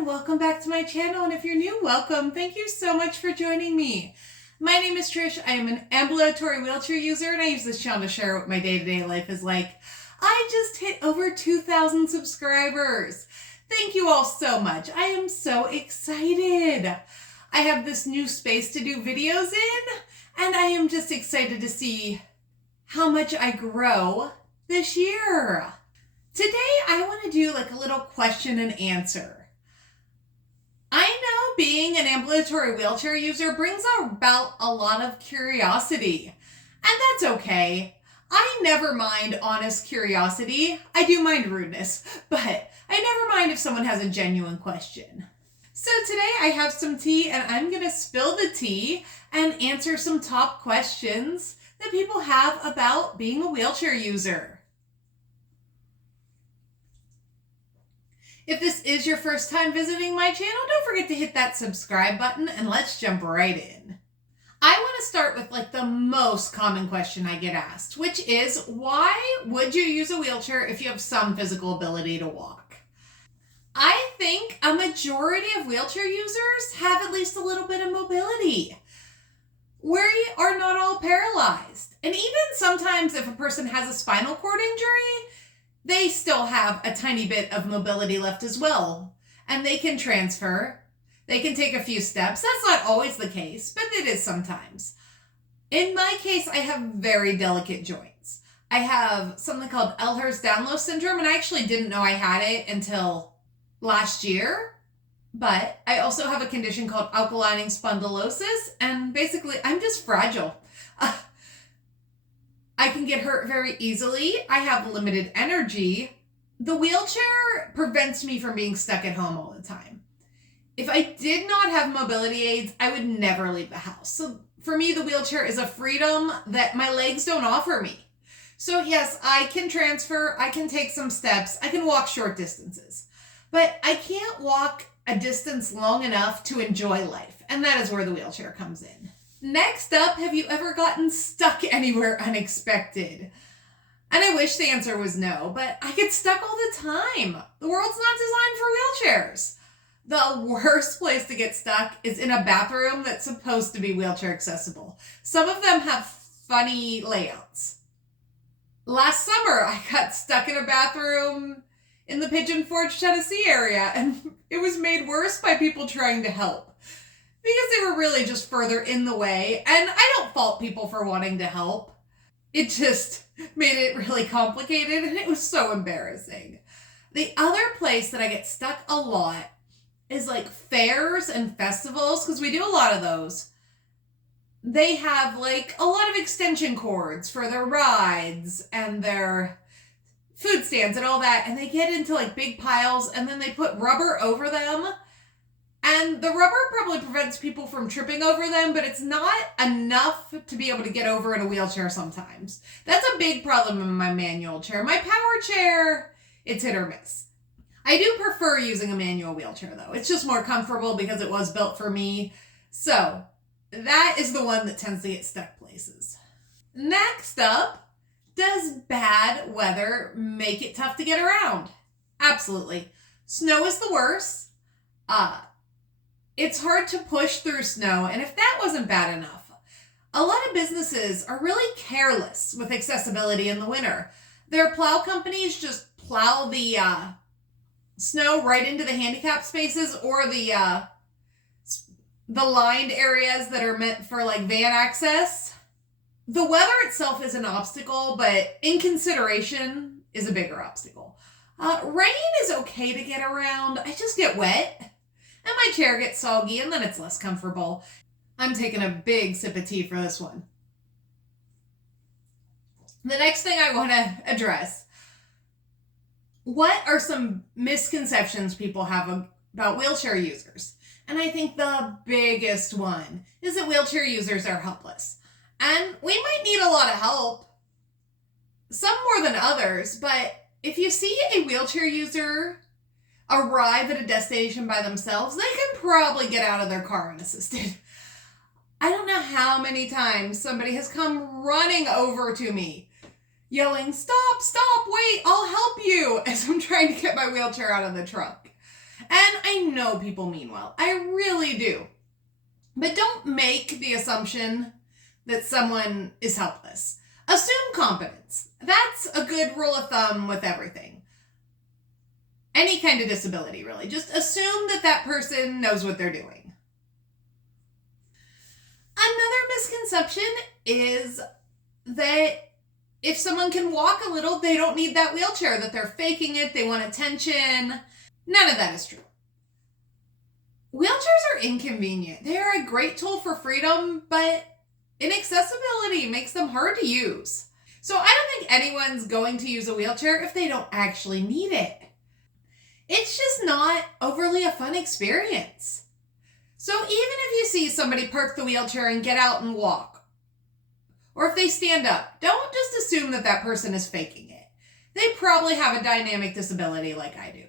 everyone, welcome back to my channel, and if you're new, welcome. Thank you so much for joining me. My name is Trish. I am an ambulatory wheelchair user, and I use this channel to share what my day-to-day life is like. I just hit over 2,000 subscribers. Thank you all so much. I am so excited. I have this new space to do videos in, and I am just excited to see how much I grow this year. Today, I want to do like a little question and answer. I know being an ambulatory wheelchair user brings about a lot of curiosity, and that's okay. I never mind honest curiosity. I do mind rudeness, but I never mind if someone has a genuine question. So today I have some tea, and I'm going to spill the tea and answer some top questions that people have about being a wheelchair user. If this is your first time visiting my channel, don't forget to hit that subscribe button, and let's jump right in. I want to start with like the most common question I get asked, which is, why would you use a wheelchair if you have some physical ability to walk? I think a majority of wheelchair users have at least a little bit of mobility. We are not all paralyzed. And even sometimes if a person has a spinal cord injury, they still have a tiny bit of mobility left as well. And they can transfer. They can take a few steps. That's not always the case, but it is sometimes. In my case, I have very delicate joints. I have something called Ehlers-Danlos syndrome, and I actually didn't know I had it until last year. But I also have a condition called alkaline spondylosis, and basically I'm just fragile. I can get hurt very easily. I have limited energy. The wheelchair prevents me from being stuck at home all the time. If I did not have mobility aids, I would never leave the house. So for me, the wheelchair is a freedom that my legs don't offer me. So yes, I can transfer, I can take some steps, I can walk short distances, but I can't walk a distance long enough to enjoy life. And that is where the wheelchair comes in. Next up, have you ever gotten stuck anywhere unexpected? And I wish the answer was no, but I get stuck all the time. The world's not designed for wheelchairs. The worst place to get stuck is in a bathroom that's supposed to be wheelchair accessible. Some of them have funny layouts. Last summer, I got stuck in a bathroom in the Pigeon Forge, Tennessee area, and it was made worse by people trying to help. Because they were really just further in the way, and I don't fault people for wanting to help. It just made it really complicated, and it was so embarrassing. The other place that I get stuck a lot is like fairs and festivals, because we do a lot of those. They have like a lot of extension cords for their rides and their food stands and all that, and they get into like big piles, and then they put rubber over them. And the rubber probably prevents people from tripping over them, but it's not enough to be able to get over in a wheelchair sometimes. That's a big problem in my manual chair. My power chair, it's hit or miss. I do prefer using a manual wheelchair though. It's just more comfortable because it was built for me. So that is the one that tends to get stuck places. Next up, does bad weather make it tough to get around? Absolutely. Snow is the worst. It's hard to push through snow, and if that wasn't bad enough, a lot of businesses are really careless with accessibility in the winter. Their plow companies just plow the snow right into the handicap spaces or the lined areas that are meant for like van access. The weather itself is an obstacle, but inconsideration is a bigger obstacle. Rain is okay to get around. I just get wet. And my chair gets soggy, and then it's less comfortable. I'm taking a big sip of tea for this one. The next thing I want to address, what are some misconceptions people have about wheelchair users? And I think the biggest one is that wheelchair users are helpless. And we might need a lot of help, some more than others, but if you see a wheelchair user arrive at a destination by themselves, they can probably get out of their car unassisted. I don't know how many times somebody has come running over to me, yelling, "Stop, stop, wait, I'll help you," as I'm trying to get my wheelchair out of the truck. And I I know people mean well. I really do. But don't make the assumption that someone is helpless. Assume competence. That's a good rule of thumb with everything. Any kind of disability, really. Just assume that that person knows what they're doing. Another misconception is that if someone can walk a little, they don't need that wheelchair, that they're faking it, they want attention. None of that is true. Wheelchairs are inconvenient. They are a great tool for freedom, but inaccessibility makes them hard to use. So I don't think anyone's going to use a wheelchair if they don't actually need it. It's just not overly a fun experience. So even if you see somebody park the wheelchair and get out and walk, or if they stand up, don't just assume that that person is faking it. They probably have a dynamic disability like I do.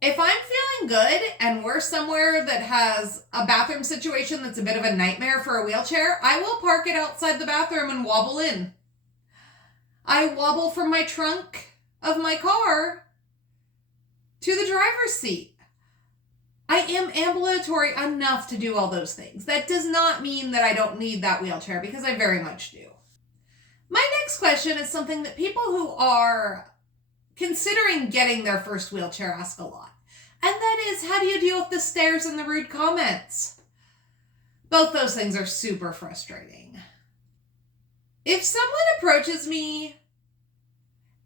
If I'm feeling good and we're somewhere that has a bathroom situation that's a bit of a nightmare for a wheelchair, I will park it outside the bathroom and wobble in. I wobble from my trunk of my car to the driver's seat. I am ambulatory enough to do all those things. That does not mean that I don't need that wheelchair, because I very much do. My next question is something that people who are considering getting their first wheelchair ask a lot. And that is, how do you deal with the stares and the rude comments? Both those things are super frustrating. If someone approaches me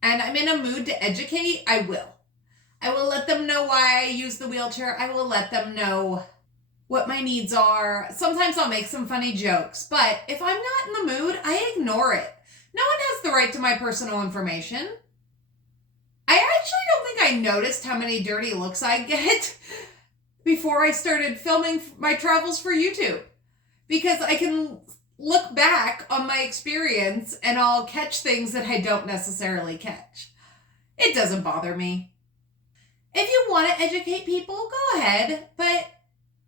and I'm in a mood to educate, I will. I will let them know why I use the wheelchair. I will let them know what my needs are. Sometimes I'll make some funny jokes, but if I'm not in the mood, I ignore it. No one has the right to my personal information. I actually don't think I noticed how many dirty looks I get before I started filming my travels for YouTube, because I can look back on my experience and I'll catch things that I don't necessarily catch. It doesn't bother me. If you want to educate people, go ahead, but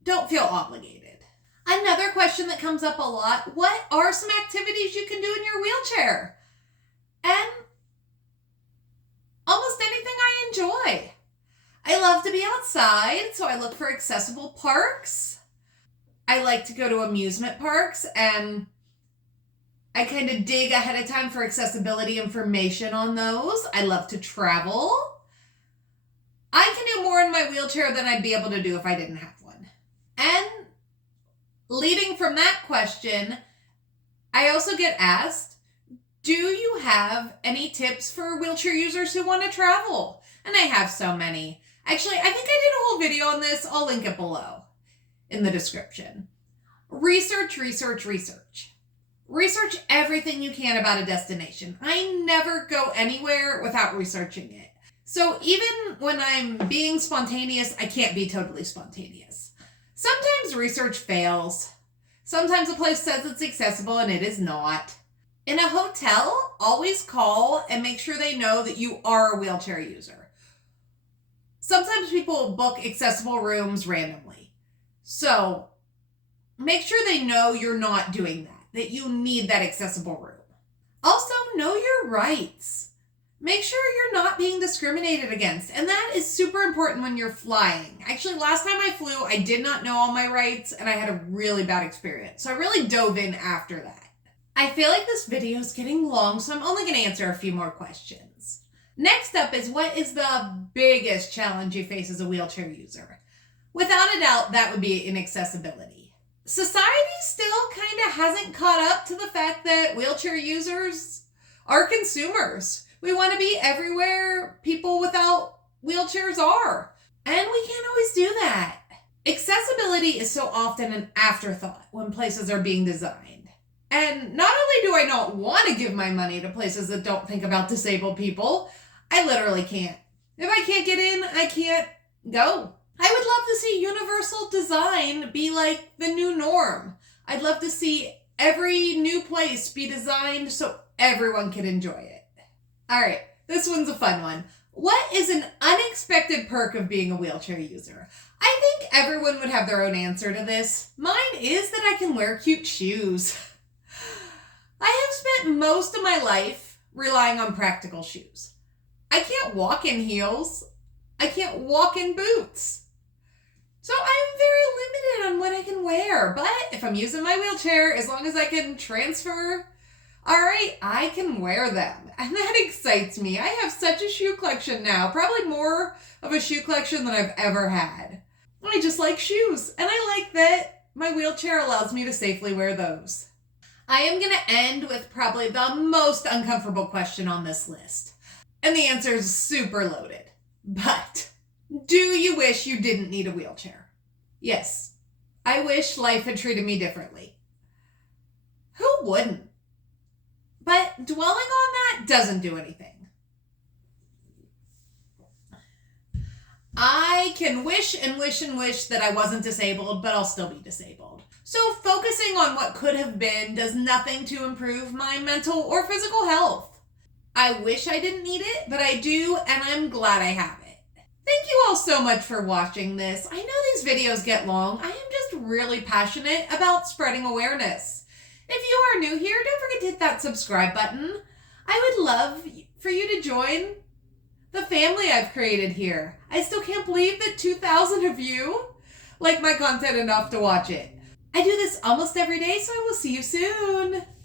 don't feel obligated. Another question that comes up a lot: what are some activities you can do in your wheelchair? And almost anything I enjoy. I love to be outside, so I look for accessible parks. I like to go to amusement parks, and I kind of dig ahead of time for accessibility information on those. I love to travel. I can do more in my wheelchair than I'd be able to do if I didn't have one. And leading from that question, I also get asked, do you have any tips for wheelchair users who want to travel? And I have so many. Actually, I think I did a whole video on this. I'll link it below in the description. Research, research, research. Research everything you can about a destination. I never go anywhere without researching it. So even when I'm being spontaneous, I can't be totally spontaneous. Sometimes research fails. Sometimes a place says it's accessible and it is not. In a hotel, always call and make sure they know that you are a wheelchair user. Sometimes people book accessible rooms randomly. So make sure they know you're not doing that you need that accessible room. Also, know your rights. Make sure you're not being discriminated against. And that is super important when you're flying. Actually, last time I flew, I did not know all my rights and I had a really bad experience. So I really dove in after that. I feel like this video is getting long, so I'm only going to answer a few more questions. Next up is, what is the biggest challenge you face as a wheelchair user? Without a doubt, that would be inaccessibility. Society still kind of hasn't caught up to the fact that wheelchair users are consumers. We want to be everywhere people without wheelchairs are. And we can't always do that. Accessibility is so often an afterthought when places are being designed. And not only do I not want to give my money to places that don't think about disabled people, I literally can't. If I can't get in, I can't go. I would love to see universal design be like the new norm. I'd love to see every new place be designed so everyone can enjoy it. All right, this one's a fun one. What is an unexpected perk of being a wheelchair user? I think everyone would have their own answer to this. Mine is that I can wear cute shoes. I have spent most of my life relying on practical shoes. I can't walk in heels. I can't walk in boots. So I'm very limited on what I can wear. But if I'm using my wheelchair, as long as I can transfer, all right, I can wear them. And that excites me. I have such a shoe collection now, probably more of a shoe collection than I've ever had. I just like shoes, and I like that my wheelchair allows me to safely wear those. I am going to end with probably the most uncomfortable question on this list. And the answer is super loaded. But do you wish you didn't need a wheelchair? Yes, I wish life had treated me differently. Who wouldn't? But dwelling on that doesn't do anything. I can wish and wish and wish that I wasn't disabled, but I'll still be disabled. So focusing on what could have been does nothing to improve my mental or physical health. I wish I didn't need it, but I do, and I'm glad I have it. Thank you all so much for watching this. I know these videos get long. I am just really passionate about spreading awareness. If you are new here, don't forget to hit that subscribe button. I would love for you to join the family I've created here. I still can't believe that 2,000 of you like my content enough to watch it. I do this almost every day, so I will see you soon.